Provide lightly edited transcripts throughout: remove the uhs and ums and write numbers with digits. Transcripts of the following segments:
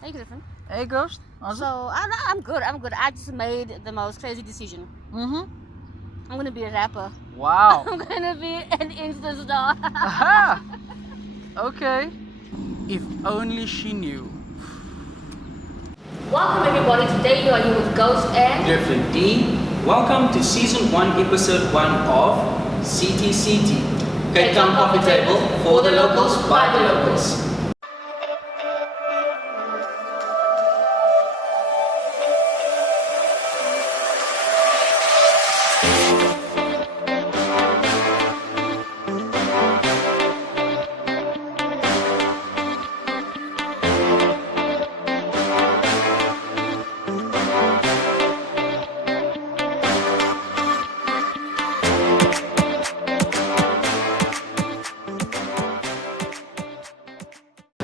Hey, Griffin. Hey, Ghost. How's So I'm good. I'm good. I just made the most crazy decision. I'm gonna be a rapper. Wow. I'm gonna be an Insta star. Aha! Okay. If only she knew. Welcome everybody. Today you are here with Ghost and Griffin D. Welcome to Season 1, Episode 1 of CTCT. Cape Town Coffee Table for the locals, by the locals.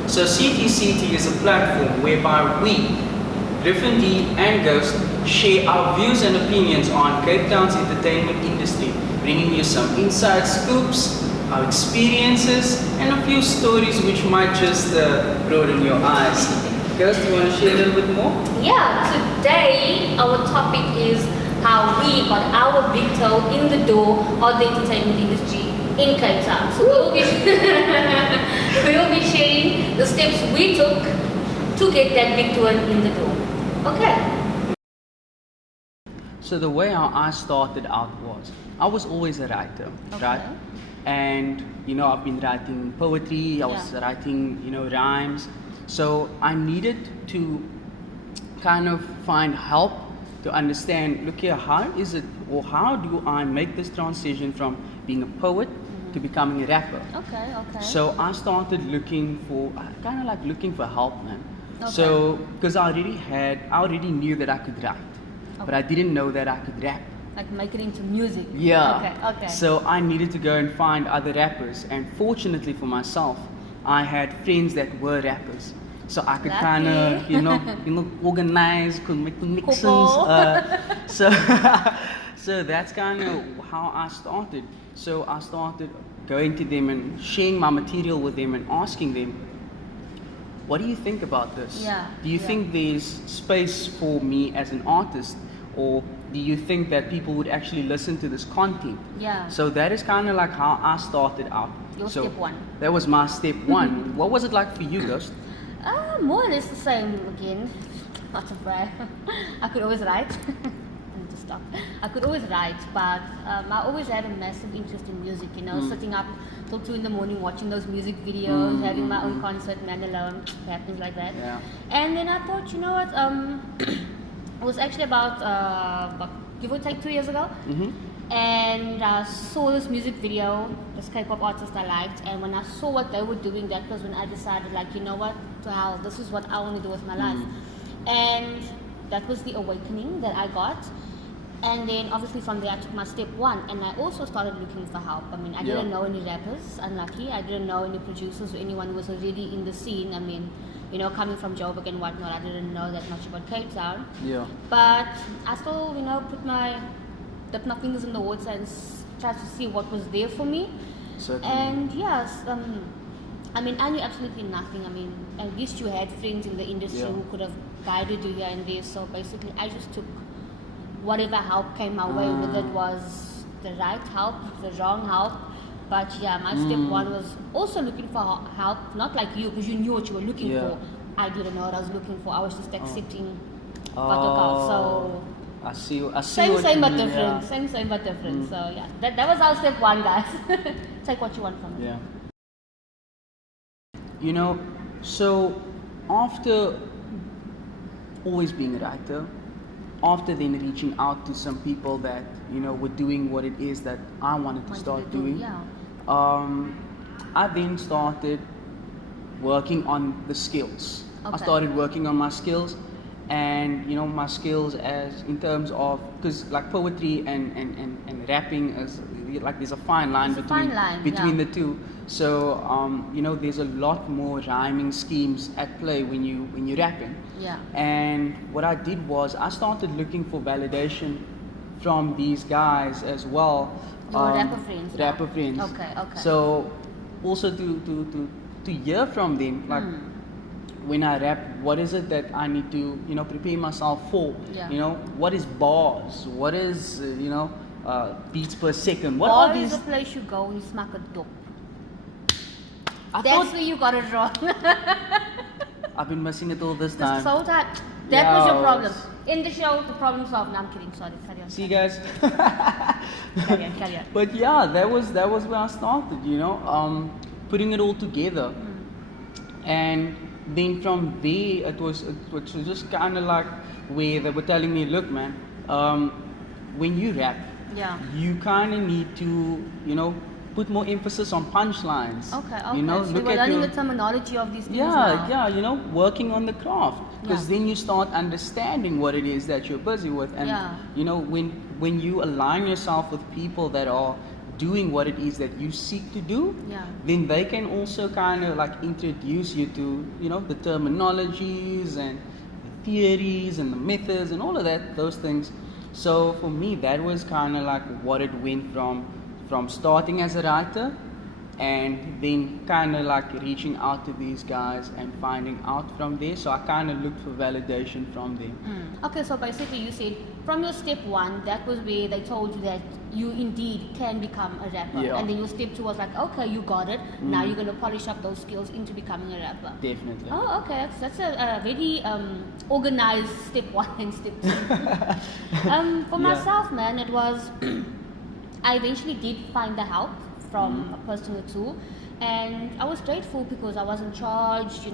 So CTCT is a platform whereby we, Griffin D and Ghost, share our views and opinions on Cape Town's entertainment industry, bringing you some inside scoops, our experiences, and a few stories which might just broaden your eyes. Ghost, you want to share a little bit more? yeah, today our topic is how we got our big toe in the door of the entertainment industry in Cape Town. So we will be sharing the steps we took to get that big toe in the door. Okay. So the way how I started out was, I was always a writer, right? And I've been writing poetry. I was writing, rhymes. So I needed to kind of find help to understand. Look here, how is it, or how do I make this transition from being a poet to becoming a rapper? Okay. So I started looking for help, man. So because I already knew that I could write, but I didn't know that I could rap. Like make it into music. Yeah. Okay. So I needed to go and find other rappers, and fortunately for myself, I had friends that were rappers, so I could kind of, organize, could make the mixes. So, so that's kind of how I started. So I started going to them and sharing my material with them and asking them, what do you think about this? Yeah, Do you think there's space for me as an artist, or do you think that people would actually listen to this content? Yeah. So that is kind of like how I started out. Your So step one. That was my step one. What was it like for you, Ghost? More or less the same again. Not to brag. I could always write. I need to stop. I could always write, but I always had a massive interest in music, sitting up till 2 in the morning watching those music videos, having my own concert, man alone, things like that. Yeah. And then I thought, you know what, it was actually about give or take 2 years ago. And I saw this music video, this K-pop artist I liked, and when I saw what they were doing, that was when I decided, like, you know what, to hell, this is what I want to do with my life. And that was the awakening that I got. And then obviously from there I took my step one, and I also started looking for help. I mean, I didn't know any rappers, unlucky. I didn't know any producers or anyone who was already in the scene. I mean, coming from Joburg and whatnot, I didn't know that much about Cape Town. Yeah. But I still, dipped my fingers in the water and tried to see what was there for me. Certainly. And yes, I mean, I knew absolutely nothing. I mean, at least you had friends in the industry who could have guided you here and there. So basically, I just took whatever help came my way, whether it was the right help, the wrong help. But yeah, my step one was also looking for help, not like you, because you knew what you were looking for. I didn't know what I was looking for. I was just accepting what took out. So I see. same but different. Same but different. So yeah, that was our step one, guys. Take what you want from it. Yeah. So after always being a writer, after then reaching out to some people that were doing what it is that I wanted to start doing, I then started working on the skills. I started working on my skills, and my skills as in terms of, because like poetry and rapping is like there's a fine line between the two. So there's a lot more rhyming schemes at play when you're rapping. Yeah. And what I did was I started looking for validation from these guys as well. Your rapper friends. Rapper friends. Okay. So also to hear from them, like when I rap, what is it that I need to, prepare myself for? Yeah. What is bars? What is, beats per second? What Bar are is these? a place you go and you smack a dope. I That's thought where you got it wrong. I've been missing it all this This time. whole time. That was your Yeah. problem. In the show, the problem solved. No, I'm kidding. Sorry. Carry on. See, guys. Carry on. But yeah, that was where I started. Putting it all together, and then from there it was just kind of like where they were telling me, look, man, when you rap, Yeah. you kind of need to, put more emphasis on punchlines. Okay. You know, So look we're at learning your, the terminology of these things yeah, now. yeah, working on the craft, because Yeah. then you start understanding what it is that you're busy with, and Yeah. when you align yourself with people that are doing what it is that you seek to do, Yeah. then they can also kind of like introduce you to the terminologies and the theories and the methods and all of those things. So for me, that was kind of like what it went from starting as a writer, and then kind of like reaching out to these guys and finding out from there. So I kind of looked for validation from them. Okay, so basically you said from your step 1, that was where they told you that you indeed can become a rapper. Yeah. And then your step 2 was like, okay, you got it. Now you're going to polish up those skills into becoming a rapper. Definitely. Oh, okay. That's a very organized step 1 and step 2. For Yeah. myself, man, it was... I eventually did find the help from a person or two, and I was grateful because I wasn't charged,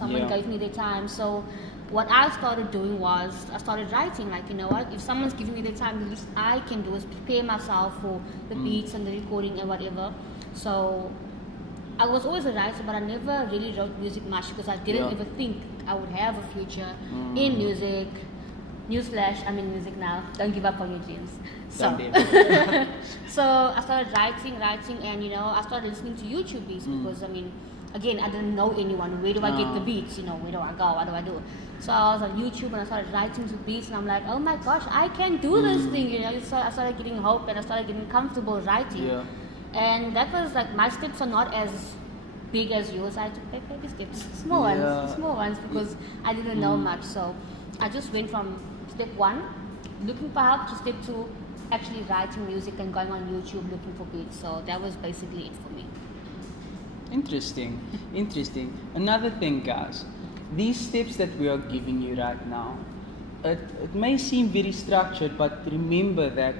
someone Yeah. gave me their time. So what I started doing was I started writing, like, what, if someone's giving me their time, the least I can do is prepare myself for the beats and the recording and whatever. So I was always a writer, but I never really wrote music much because I didn't Yeah. ever think I would have a future in music. Newsflash, I'm in music now. Don't give up on your dreams. So, Someday. so I started writing, and I started listening to YouTube beats because again, I didn't know anyone. Where do I get the beats? Where do I go? What do I do? So I was on YouTube and I started writing to beats, and I'm like, oh my gosh, I can do this thing. So I started getting hope and I started getting comfortable writing. Yeah. And that was like, my steps are not as big as yours. I took baby steps, small ones because I didn't know much. So I just went from step 1, looking for help, to step 2, actually writing music and going on YouTube looking for beats. So that was basically it for me. Interesting. Another thing, guys, these steps that we are giving you right now, it may seem very structured, but remember that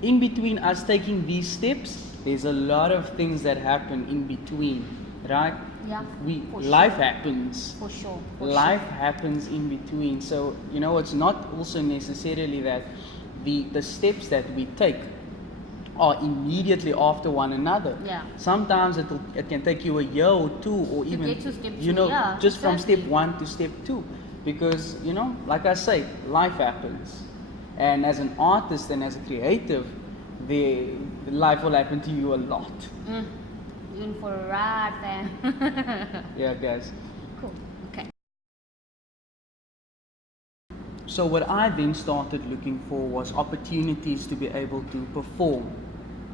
in between us taking these steps, there's a lot of things that happen in between, right? Yeah, for sure. Life happens. For sure. Life happens in between. So, it's not also necessarily that the steps that we take are immediately after one another. Yeah. Sometimes it can take you a year or 2 or even get to step 2, yeah, just from step exactly. 1 to step 2, because like I say, life happens, and as an artist and as a creative, the life will happen to you a lot. In for a ride, fam. Yeah, guys. Cool. Okay. So what I then started looking for was opportunities to be able to perform.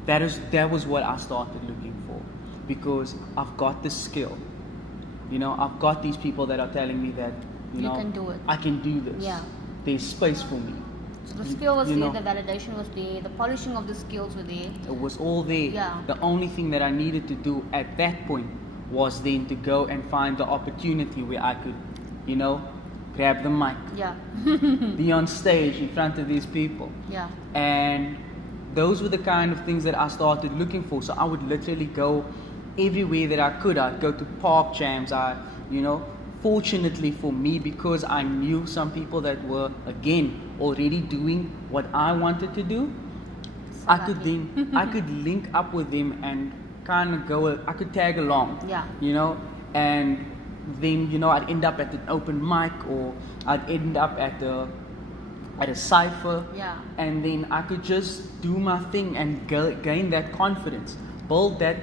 That was what I started looking for, because I've got the skill. I've got these people that are telling me that You can do it. I can do this. Yeah. There's space for me. So the skill was you there, know. the validation was there, the polishing of the skills were there. It was all there. Yeah. The only thing that I needed to do at that point was then to go and find the opportunity where I could, grab the mic, Yeah. be on stage in front of these people. Yeah. And those were the kind of things that I started looking for. So I would literally go everywhere that I could. I'd go to park jams. Fortunately for me, because I knew some people that were, again, already doing what I wanted to do, I could link up with them and kind of go, I could tag along. Yeah. And then, I'd end up at an open mic, or I'd end up at a cypher. Yeah. And then I could just do my thing and gain that confidence, build that,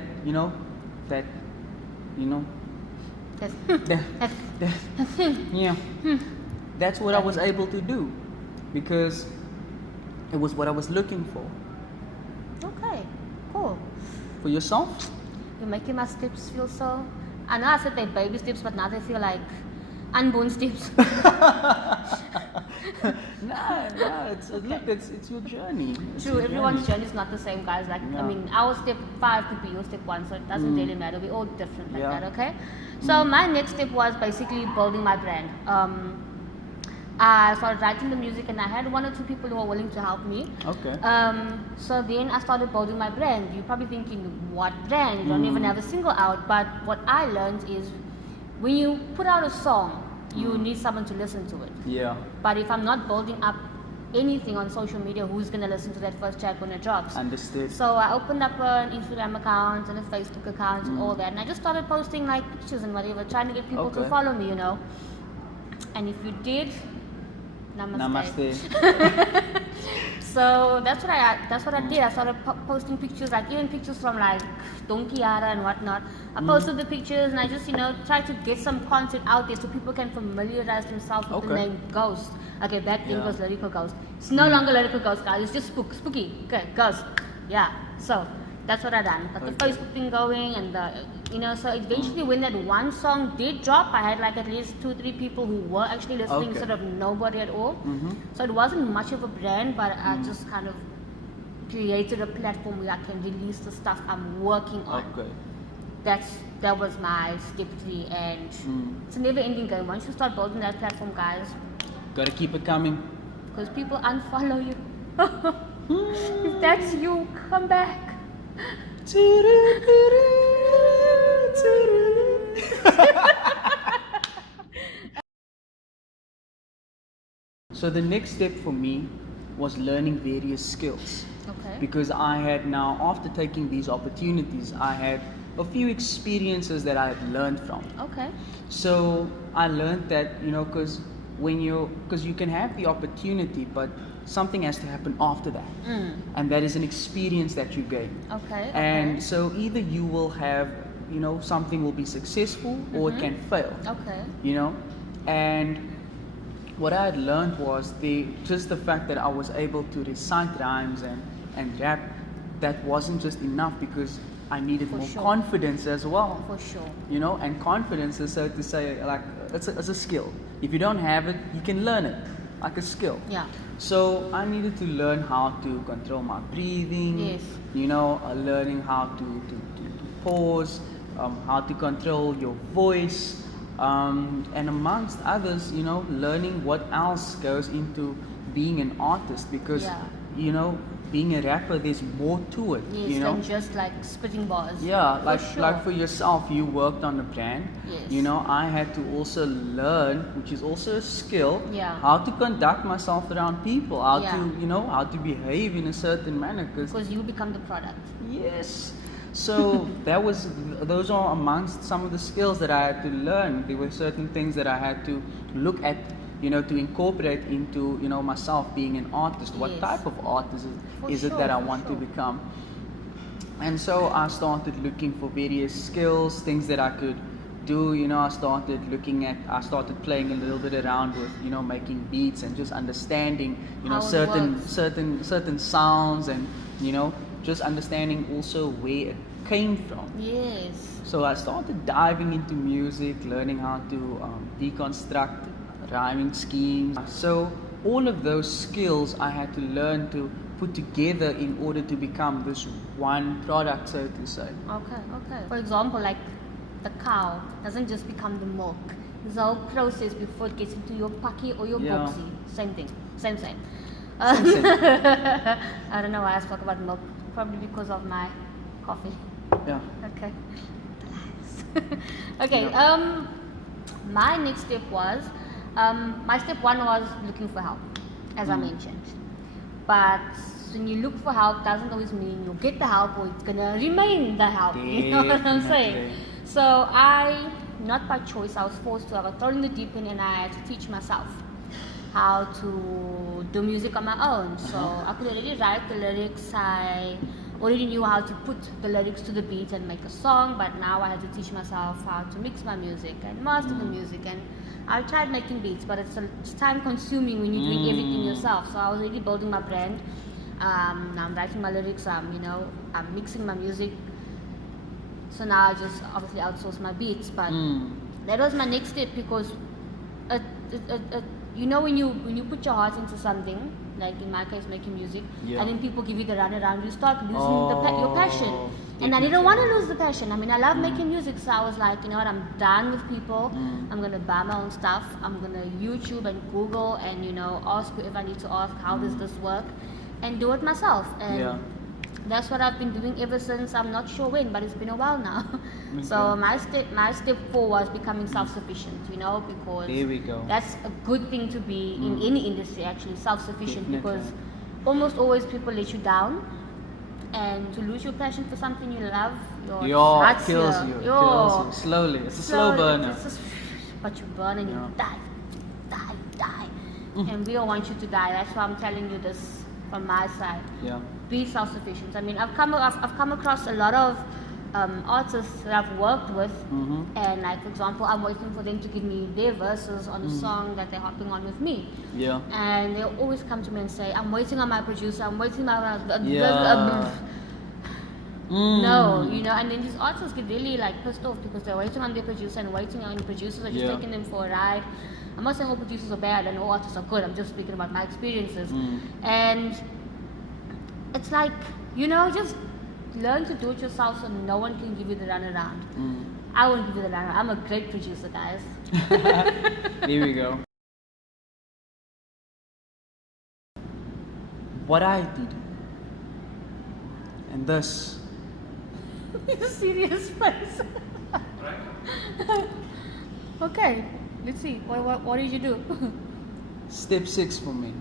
that yeah. That's what I was able to do, because it was what I was looking for. Okay. Cool. For yourself? You're making my steps feel so... I know I said they're baby steps, but now they feel like Unborn steps. No, it's your journey. It's True, your everyone's journey is not the same, guys. Like, I Yeah. mean, our step 5 could be your step 1, so it doesn't really matter. We're all different like Yeah. that, okay? So my next step was basically building my brand. I started writing the music, and I had 1 or 2 people who were willing to help me. Okay. So then I started building my brand. You're probably thinking, what brand? You don't even have a single out. But what I learned is when you put out a song, you need someone to listen to it. Yeah. But if I'm not building up anything on social media, who's going to listen to that first track when it drops? Understood. So I opened up an Instagram account and a Facebook account and all that. And I just started posting like pictures and whatever, trying to get people to Okay. follow me, you know. And if you did, Namaste. So that's what I did. I started posting pictures, like even pictures from like Don Kiara and whatnot. I posted the pictures and I just, tried to get some content out there so people can familiarize themselves with the Okay. name Ghost. Okay, back then it Yeah. was Lyrical Ghost. It's no longer Lyrical Ghost, guys. It's just spooky. Okay, Ghost. Yeah. So that's what I done. Got the Okay. Facebook thing going, and so eventually when that one song did drop, I had like at least 2-3 people who were actually listening Okay. instead of nobody at all. So it wasn't much of a brand, but I just kind of created a platform where I can release the stuff I'm working on. Okay. That was my step 3, and it's a never ending game. Once you start building that platform, guys, Gotta keep it coming. because people unfollow you. If that's you, come back. So the next step for me was learning various skills. Okay. Because I had now, after taking these opportunities, I had a few experiences that I had learned from. Okay. So I learned that, because you can have the opportunity, but something has to happen after that. And that is an experience that you gain. Okay. And so either you will have, something will be successful or it can fail. Okay. And what I had learned was just the fact that I was able to recite rhymes and rap, that wasn't just enough, because I needed more sure. confidence as well. For sure. And confidence is, so to say, like it's a skill. If you don't have it, you can learn it, like a skill. Yeah. So I needed to learn how to control my breathing. Yes. Learning how to pause, how to control your voice, and amongst others, learning what else goes into being an artist, because Yeah. being a rapper, there's more to it. Yes, than just like spitting bars. Yeah, For sure. like for yourself, you worked on a brand. Yes. I had to also learn, which is also a skill, Yeah. how to conduct myself around people, how Yeah. to, how to behave in a certain manner. Because you become the product. Yes. So those are amongst some of the skills that I had to learn. There were certain things that I had to look at, to incorporate into, myself being an artist. What Yes. type of artist For is it sure, that I for want to sure. become? And so I started looking for various skills, things that I could do. I started playing a little bit around with, making beats and just understanding, How it certain works. certain sounds, and just understanding also where it came from. Yes. So I started diving into music, learning how to deconstruct rhyming schemes. So all of those skills I had to learn to put together in order to become this one product, so to say. Okay. For example, like the cow doesn't just become the milk. There's a whole process before it gets into your paki or your Yeah. boxy. Same thing. Same. Same. I don't know why I spoke about milk. Probably because of my coffee. Yeah. Okay. Okay. Yeah. My next step was, my step 1 was looking for help, as I mentioned. But when you look for help, doesn't always mean you'll get the help or it's gonna remain the help. You know what I'm saying? Definitely. So I, not by choice, I was forced to. I got thrown in the deep end, and I had to teach myself how to do music on my own. So I could already write the lyrics. I already knew how to put the lyrics to the beat and make a song, but now I had to teach myself how to mix my music and master the music. And I tried making beats, but it's time consuming when you're doing everything yourself. So I was really building my brand. Now I'm writing my lyrics, I'm mixing my music. So now I just obviously outsource my beats, but that was my next step, because you know, when you put your heart into something, like in my case making music, Yeah. and then people give you the runaround, you start losing your passion. Oh, And I didn't definitely. want to lose the passion. I mean, I love making music, so I was like, you know what, I'm done with people. I'm gonna buy my own stuff. I'm gonna YouTube and Google and, you know, ask whoever I need to ask, how does this work, and do it myself. And Yeah. that's what I've been doing ever since. I'm not sure when, but it's been a while now. So Okay. my step 4 was becoming self-sufficient, you know, because There we go. that's a good thing to be in any industry, actually, self-sufficient. Definitely. Because almost always people let you down, and to lose your passion for something you love, your It kills you. It kills you. Slowly. It's a slow burner. It's just, but you burn and Yeah. you die. And we don't want you to die. That's why I'm telling you this from my side. Yeah. Be self-sufficient. I mean, I've come across a lot of artists that I've worked with, and like, for example, I'm waiting for them to give me their verses on a song that they're hopping on with me. Yeah. And they'll always come to me and say, I'm waiting on my producer, I'm waiting on my... Yeah. No, you know, and then these artists get really like pissed off because they're waiting on their producer and waiting on producers are just Yeah. taking them for a ride. I'm not saying all producers are bad and all artists are good, I'm just speaking about my experiences. And it's like, you know, just learn to do it yourself so no one can give you the runaround. I won't give you the runaround. I'm a great producer, guys. There we go. What I did, and thus, Serious face. Okay, let's see. What did you do? step 6 for me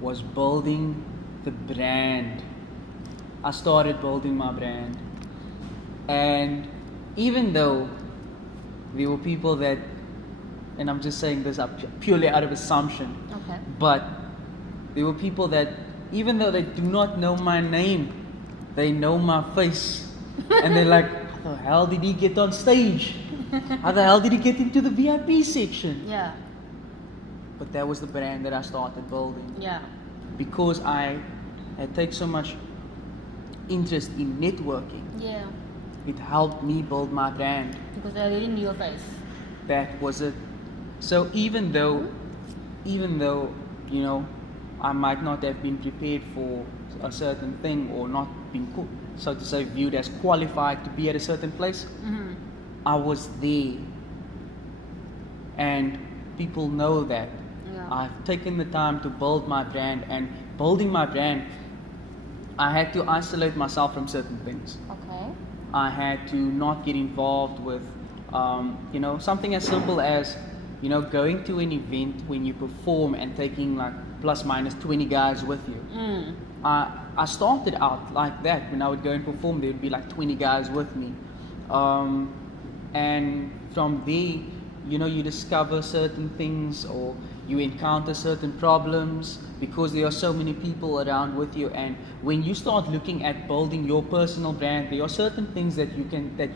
was building the brand. I started building my brand, and even though there were people that, and I'm just saying this up purely out of assumption, Okay. but there were people that, even though they do not know my name, they know my face. And they're like, how the hell did he get on stage? How the hell did he get into the VIP section? Yeah, But that was the brand that I started building. yeah, Because I had taken so much interest in networking, yeah. it helped me build my brand. Because they already knew your face. That was it. So even though, you know, I might not have been prepared for a certain thing or not been, so to say, viewed as qualified to be at a certain place, I was there. And people know that. Yeah. I've taken the time to build my brand, and building my brand, I had to isolate myself from certain things. Okay. I had to not get involved with, you know, something as simple as, you know, going to an event when you perform and taking like plus minus 20 guys with you. I started out like that. When I would go and perform, there would be like 20 guys with me. And from there, you know, you discover certain things or you encounter certain problems because there are so many people around with you. And when you start looking at building your personal brand, there are certain things that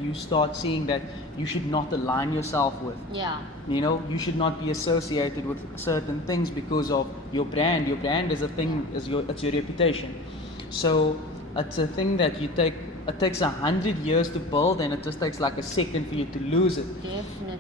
you start seeing that you should not align yourself with. Yeah. You know, you should not be associated with certain things because of your brand. Your brand is a thing, it's your reputation. So it's a thing that it takes 100 years to build, and it just takes like a second for you to lose it. Definitely.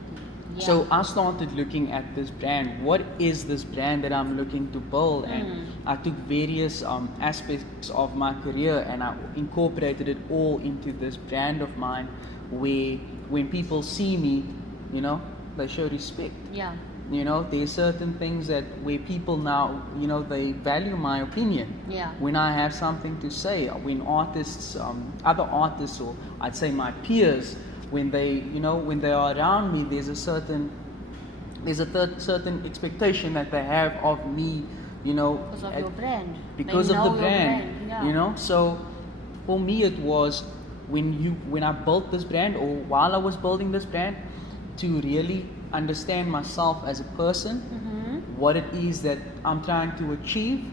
Yeah. So I started looking at this brand. What is this brand that I'm looking to build? And I took various aspects of my career and I incorporated it all into this brand of mine, where when people see me, you know, they show respect. Yeah. You know, there's certain things that where people now, you know, they value my opinion. Yeah. When I have something to say, when artists, other artists, or I'd say my peers, when they, you know, when they are around me, there's a certain expectation that they have of me, you know, Because of your brand. because They of the know your brand, yeah. you know. So for me, it was when I built this brand, or while I was building this brand, to really understand myself as a person, what it is that I'm trying to achieve,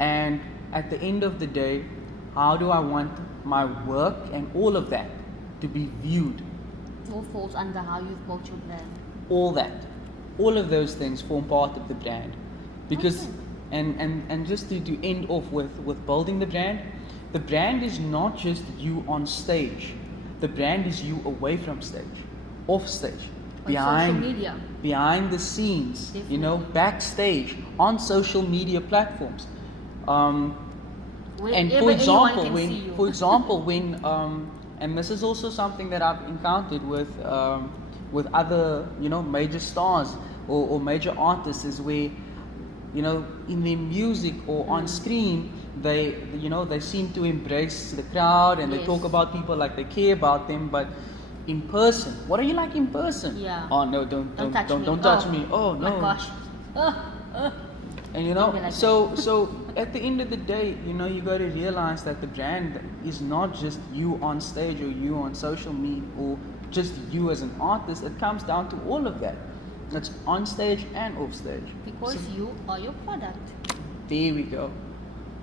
and at the end of the day, how do I want my work and all of that to be viewed. All falls under how you've built your brand. All of those things form part of the brand, because Okay. and just to end off with building the brand is not just you on stage, the brand is you away from stage, off stage. social media. behind the scenes, you know, Definitely. backstage on social media platforms. And Wherever for anyone example, can when, see you. for example, when, and this is also something that I've encountered with other, you know, major stars or major artists, is where, you know, in their music or on screen, they, you know, they seem to embrace the crowd and they Yes. talk about people like they care about them, but in person, what are you like in person? Yeah. Oh no, don't touch me. don't touch me. Oh no. My gosh. And you Don't know, be like so at the end of the day, you know, you got to realize that the brand is not just you on stage or you on social media or just you as an artist. It comes down to all of that. It's on stage and off stage. Because So you are your product. there we go.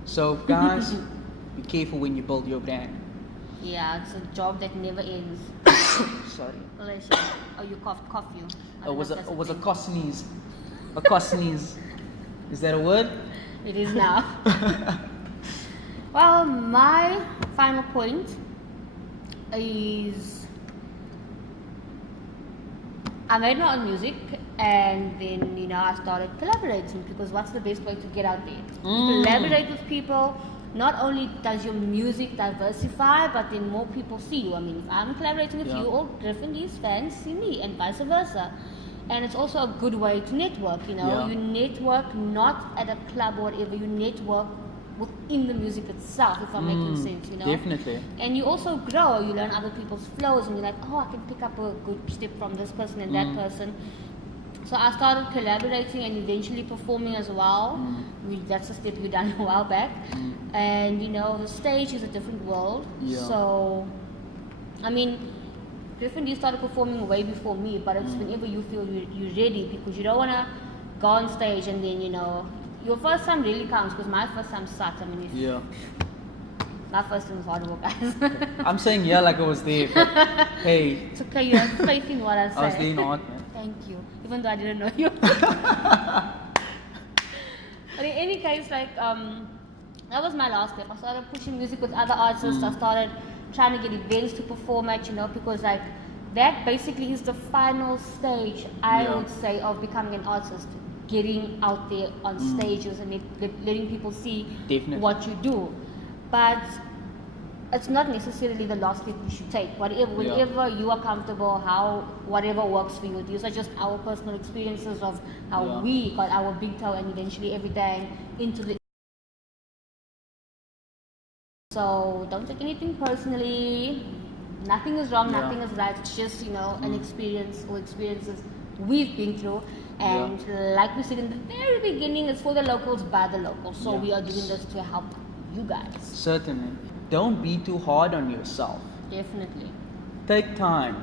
So guys, be careful when you build your brand. Yeah, it's a job that never ends. Sorry. Malaysia. Oh, you cough you. I It don't was know a if that's it was a thing. cough sneeze. A cough sneeze. Is that a word? It is now. Well, my final point is I made my own music, and then, you know, I started collaborating, because what's the best way to get out there? You collaborate with people. Not only does your music diversify, but then more people see you. I mean, if I'm collaborating with Yeah. you, all different these fans see me, and vice versa. And it's also a good way to network. You know, Yeah. you network not at a club or whatever. You network within the music itself, if I'm making sense. You know, Definitely. and you also grow. You learn other people's flows, and you're like, oh, I can pick up a good step from this person and that person. So I started collaborating and eventually performing as well. That's a step we done a while back. And you know, the stage is a different world. Yeah. So, I mean, Griffin, you started performing way before me, but it's whenever you feel you're ready, because you don't want to go on stage and then, you know, your first time really counts, because my first time sucked. I mean, Yeah. my first time was horrible, guys. I'm saying yeah like I was there, but hey, It's okay, you have faith in what I say. I was there not, man. Thank you. Even though I didn't know you. But in any case, like, that was my last step. I started pushing music with other artists. I started trying to get events to perform at, you know, because like that basically is the final stage, I Yeah. would say, of becoming an artist. Getting out there on stages and letting people see Definitely. what you do. But it's not necessarily the last step you should take. Whenever you are comfortable, whatever works for you. These are just our personal experiences of how Yeah. we got our big toe and eventually everything into the. So don't take anything personally. Nothing is wrong, Yeah. nothing is right. It's just, you know, an experience or experiences we've been through. And like we said in the very beginning, it's for the locals by the locals. So Yeah. we are doing this to help you guys. Certainly. Don't be too hard on yourself. Definitely. Take time.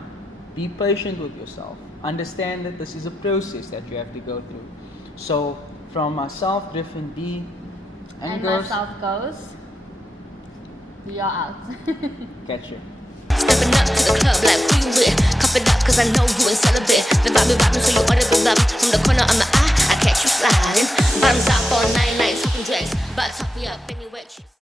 Be patient with yourself. Understand that this is a process that you have to go through. So, from myself, Griffin D, And Ghost, myself goes, we are out. catch you. Stepping up to the club like who you with? Cup it up cause I know you ain't celibate. The vibe be vibing so you oughta be loving. From the corner of my